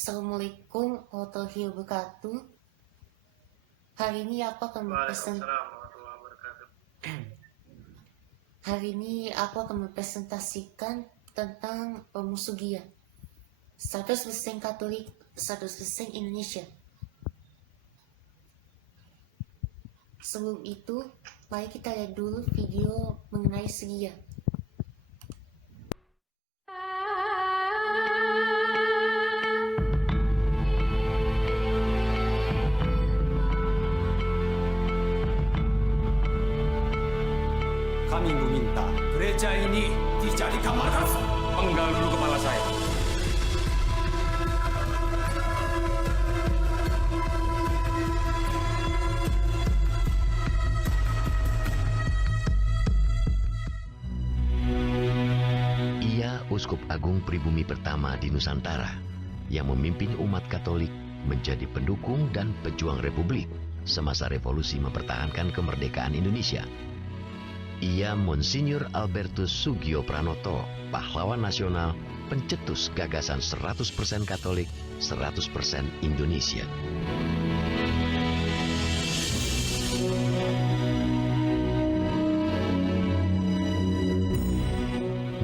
Assalamualaikum warahmatullahi wabarakatuh. Hari ini aku akan mempresentasikan tentang Musugia, 100% Katolik, 100% Indonesia. Sebelum itu, mari kita lihat dulu video mengenai Sugia. Kami meminta gereja ini dijadikan madrasah. Penggal dulu kepala saya. Ia Uskup Agung Pribumi pertama di Nusantara yang memimpin umat Katolik menjadi pendukung dan pejuang Republik semasa revolusi mempertahankan kemerdekaan Indonesia. Ia Monsinyur Albertus Sugio Pranoto, pahlawan nasional, pencetus gagasan 100% Katolik, 100% Indonesia.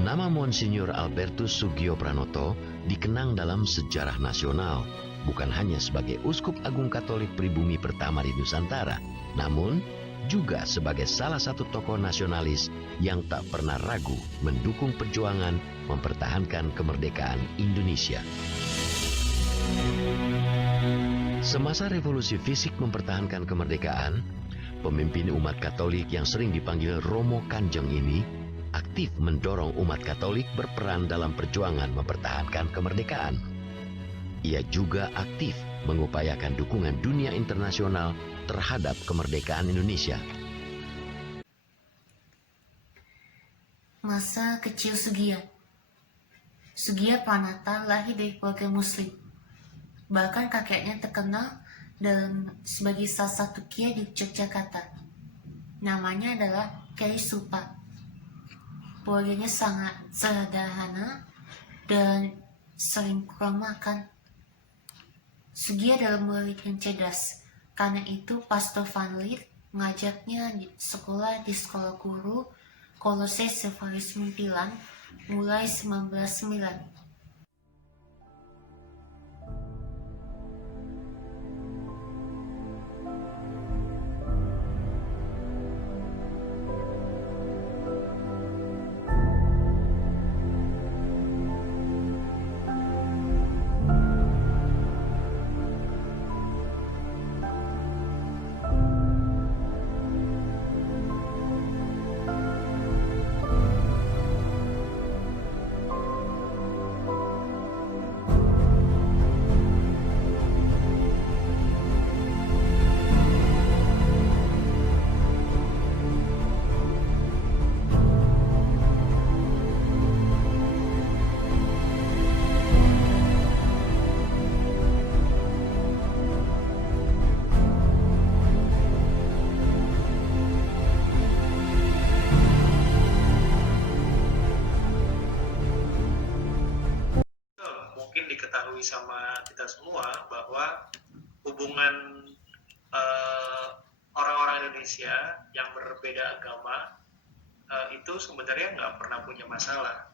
Nama Monsinyur Albertus Sugio Pranoto dikenang dalam sejarah nasional, bukan hanya sebagai Uskup Agung Katolik Pribumi pertama di Nusantara, namun juga sebagai salah satu tokoh nasionalis yang tak pernah ragu mendukung perjuangan mempertahankan kemerdekaan Indonesia. Semasa revolusi fisik mempertahankan kemerdekaan, pemimpin umat Katolik yang sering dipanggil Romo Kanjeng ini aktif mendorong umat Katolik berperan dalam perjuangan mempertahankan kemerdekaan. Ia juga aktif mengupayakan dukungan dunia internasional terhadap kemerdekaan Indonesia. Masa kecil Sugia. Sugia Pranata lahir dari keluarga Muslim. Bahkan kakeknya terkenal sebagai salah satu kiai di Yogyakarta. Namanya adalah Kiai Supa. Keluarganya sangat sederhana dan sering kurang makan. Sugia adalah murid yang cerdas. Karena itu Pastor Van Lith mengajaknya sekolah di sekolah guru Kolose Sevaris Muntilan mulai 1909. Diketahui sama kita semua bahwa hubungan orang-orang Indonesia yang berbeda agama itu sebenarnya nggak pernah punya masalah.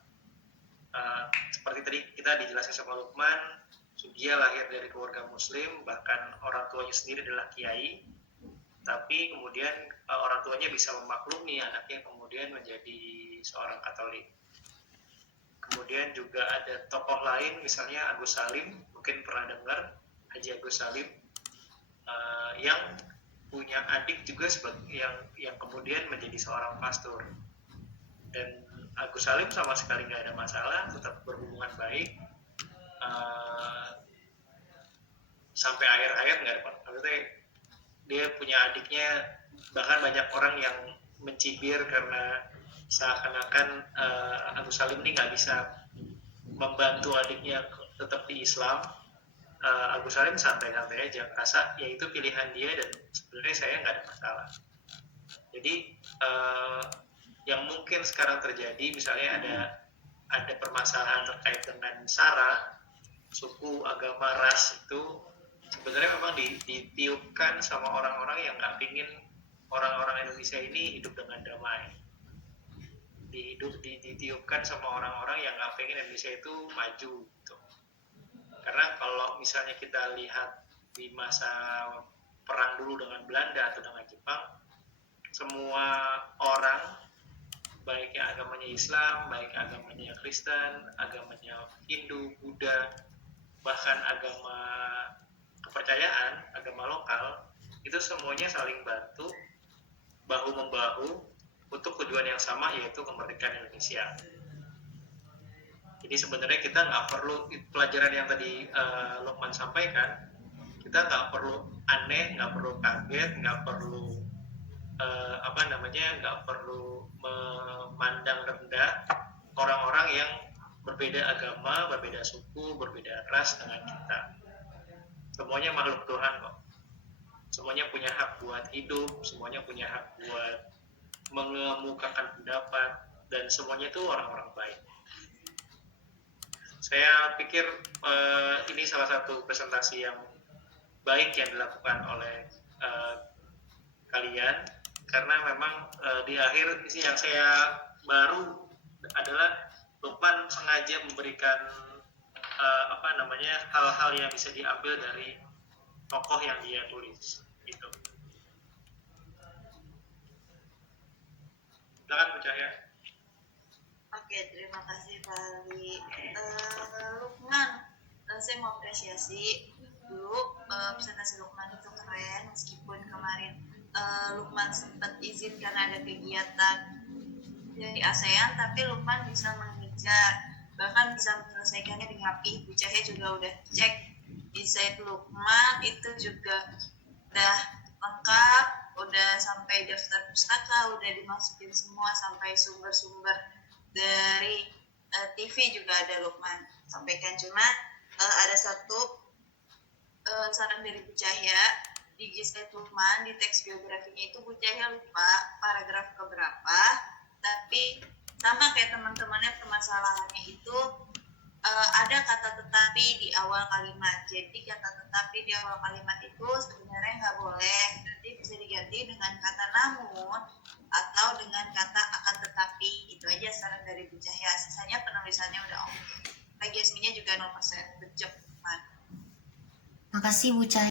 Seperti tadi kita dijelaskan sama Lukman, Sugia lahir dari keluarga Muslim, bahkan orang tuanya sendiri adalah kiai, tapi kemudian orang tuanya bisa memaklumi anaknya kemudian menjadi seorang Katolik. Kemudian juga ada tokoh lain, misalnya Agus Salim, mungkin pernah dengar Haji Agus Salim, yang punya adik juga yang kemudian menjadi seorang pastor. Dan Agus Salim sama sekali nggak ada masalah, tetap berhubungan baik sampai akhir hayat nggak ada. Maksudnya dia punya adiknya, bahkan banyak orang yang mencibir karena seakan-akan Agus Salim ini nggak bisa membantu adiknya tetap di Islam. Agus Salim santai-santai aja, merasa ya itu pilihan dia dan sebenarnya saya nggak ada masalah. Jadi yang mungkin sekarang terjadi, misalnya ada permasalahan terkait dengan SARA, suku, agama, ras itu sebenarnya memang ditiupkan sama orang-orang yang nggak pingin orang-orang Indonesia ini hidup dengan damai. Ditiupkan sama orang-orang yang nggak pengen Indonesia itu maju gitu. Karena kalau misalnya kita lihat di masa perang dulu dengan Belanda atau dengan Jepang, semua orang baik yang agamanya Islam, baik agamanya Kristen, agamanya Hindu, Buddha, bahkan agama kepercayaan, agama lokal, itu semuanya saling bantu, bahu-membahu untuk tujuan yang sama, yaitu kemerdekaan Indonesia. Jadi sebenarnya kita nggak perlu, pelajaran yang tadi Lukman sampaikan, kita nggak perlu aneh, nggak perlu kaget, nggak perlu nggak perlu memandang rendah orang-orang yang berbeda agama, berbeda suku, berbeda ras dengan kita. Semuanya makhluk Tuhan kok. Semuanya punya hak buat hidup, semuanya punya hak buat mengemukakan pendapat, dan semuanya itu orang-orang baik. Saya pikir ini salah satu presentasi yang baik yang dilakukan oleh kalian, karena memang di akhir isi yang saya baru adalah Lukman sengaja memberikan hal-hal yang bisa diambil dari tokoh yang dia tulis gitu. Silakan Bu Cahya. Oke, terima kasih Pak Ali. Lukman, saya mau apresiasi dulu presentasi Lukman itu keren, meskipun kemarin Lukman sempat izin karena ada kegiatan dari ASEAN, tapi Lukman bisa mengejar, bahkan bisa menyelesaikannya dengan rapi. Bu Cahya juga udah cek di site Lukman, itu juga udah lengkap, udah sampai daftar pustaka, udah dimasukin semua, sampai sumber-sumber dari TV juga ada Lukman sampaikan. Cuma ada satu saran dari Bu Cahya di site Lukman, di teks biografinya itu Bu Cahya lupa paragraf keberapa, tapi sama kayak teman-temannya permasalahannya itu ada kata tetapi di awal kalimat. Jadi kata tetapi di awal kalimat itu sebenarnya nggak boleh, nanti bisa diganti dengan kata namun atau dengan kata akan tetapi. Itu aja saran dari Bu Cahya. Sisanya penulisannya udah oke. Plagiarismenya juga 0%. Good job, Lukman. Makasih Bu Cahaya.